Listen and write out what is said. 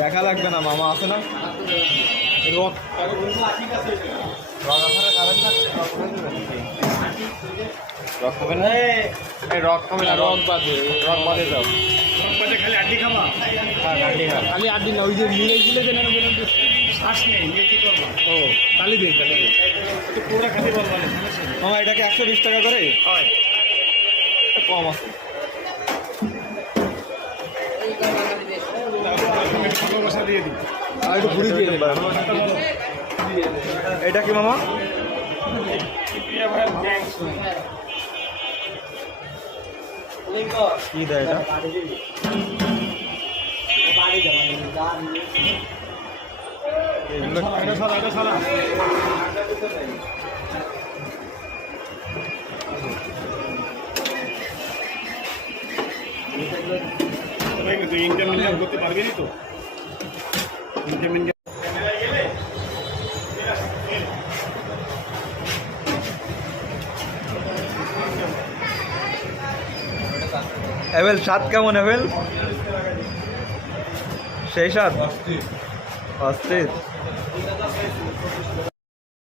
দেখা লাগবে না, মামা আছে না? রক খাবে না, রক খাবে না, রক বাদে যাও। খালি আড্ডি খাবা? হ্যাঁ আড্ডি খা। খালি আড্ডি না, ওই যে মিলে গিলে যে শ্বাস নেই, কি করবো? ও তালি দিন একটু পুরো খালি বলবো। মামা এটাকে 120 টাকা করে হয় কম আছে। ভালোবাসা দিয়ে দিই। আর একটু ঘুরি দিয়ে দেবা। এটা কি মামা? কি দেয় এটা? এগুলো এটা সারা তুই ইনকাম করতে পারবি না তো? এবেল স্বাদ কেমন এবেল? সেই স্বাদ অস্থির।